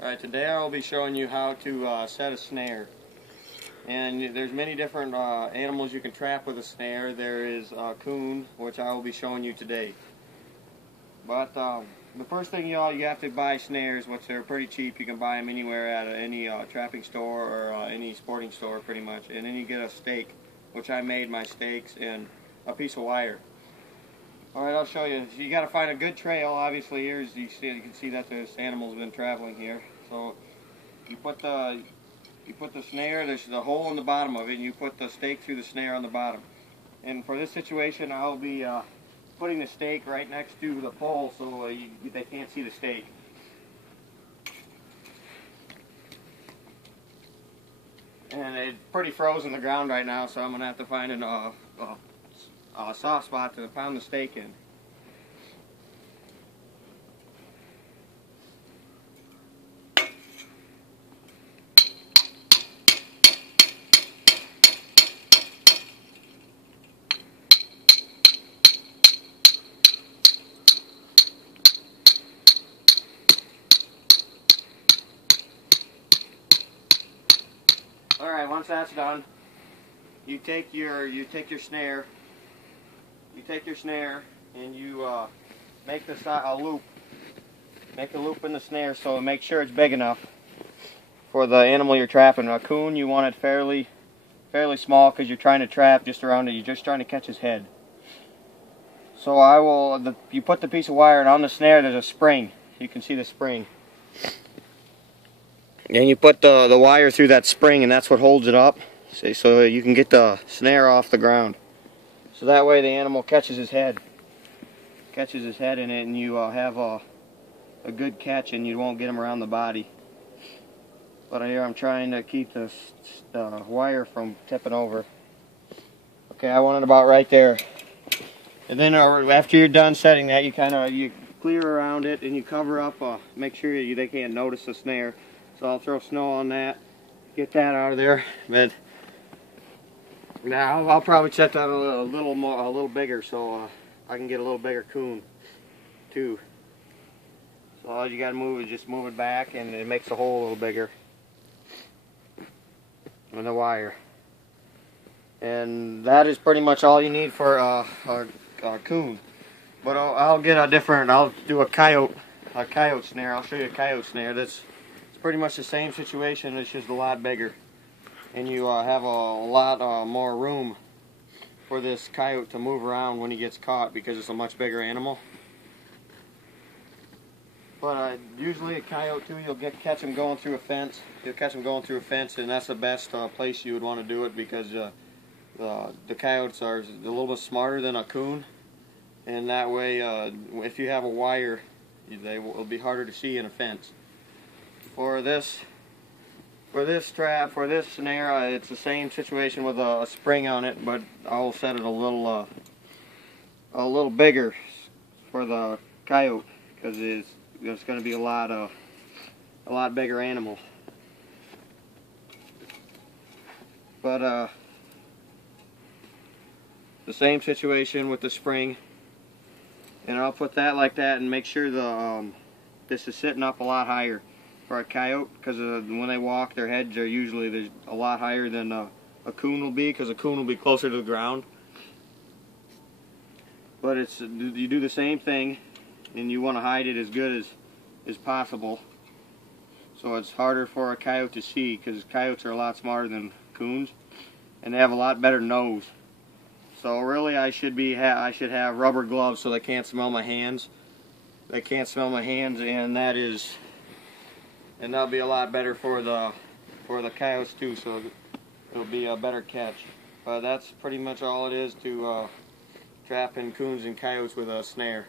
Alright, today I will be showing you how to set a snare. And there's many different animals you can trap with a snare. There is a coon, which I will be showing you today. But the first thing you have to buy snares, which are pretty cheap. You can buy them anywhere at any trapping store or any sporting store pretty much. And then you get a stake, which I made my stakes, and a piece of wire. Alright, I'll show you. You got to find a good trail. Obviously, here you can see that this animal's been traveling here. So you put the snare. There's the hole in the bottom of it, and you put the stake through the snare on the bottom. And for this situation, I'll be putting the stake right next to the pole so they can't see the stake. And it's pretty frozen the ground right now, so I'm gonna have to find a soft spot to pound the stake in. Alright, once that's done, you take your snare. You take your snare and you make a loop. Make a loop in the snare so make sure it's big enough for the animal you're trapping. A coon, you want it fairly small because you're trying to trap just around it. You're just trying to catch his head. So you put the piece of wire, and on the snare there's a spring. You can see the spring. And you put the wire through that spring, and that's what holds it up. See, so you can get the snare off the ground. So that way the animal catches his head in it, and you have a good catch, and you won't get him around the body. But here I'm trying to keep the wire from tipping over. Okay, I want it about right there. And then after you're done setting that, you clear around it and you cover up. Make sure they can't notice the snare. So I'll throw snow on that, get that out of there. But now I'll probably set that a little bigger, so I can get a little bigger coon too. So all you got to move is just move it back, and it makes the hole a little bigger on the wire. And that is pretty much all you need for a coon. But I'll do a coyote snare. I'll show you a coyote snare. That's pretty much the same situation. It's just a lot bigger. And you have a lot more room for this coyote to move around when he gets caught, because it's a much bigger animal. But usually a coyote too, you'll catch him going through a fence. You'll catch him going through a fence, and that's the best place you would want to do it, because the coyotes are a little bit smarter than a coon, and that way if you have a wire, they will be harder to see in a fence. For this snare, it's the same situation with a spring on it, but I'll set it a little bigger for the coyote, because it's going to be a lot bigger animal. But the same situation with the spring, and I'll put that like that, and make sure this is sitting up a lot higher for a coyote, because when they walk, their heads are usually a lot higher than a coon will be, because a coon will be closer to the ground. But you do the same thing, and you want to hide it as good as possible, so it's harder for a coyote to see, because coyotes are a lot smarter than coons, and they have a lot better nose. So really, I should have rubber gloves so they can't smell my hands. They can't smell my hands, and that'll be a lot better for the coyotes too, so it'll be a better catch. But that's pretty much all it is to trapping coons and coyotes with a snare.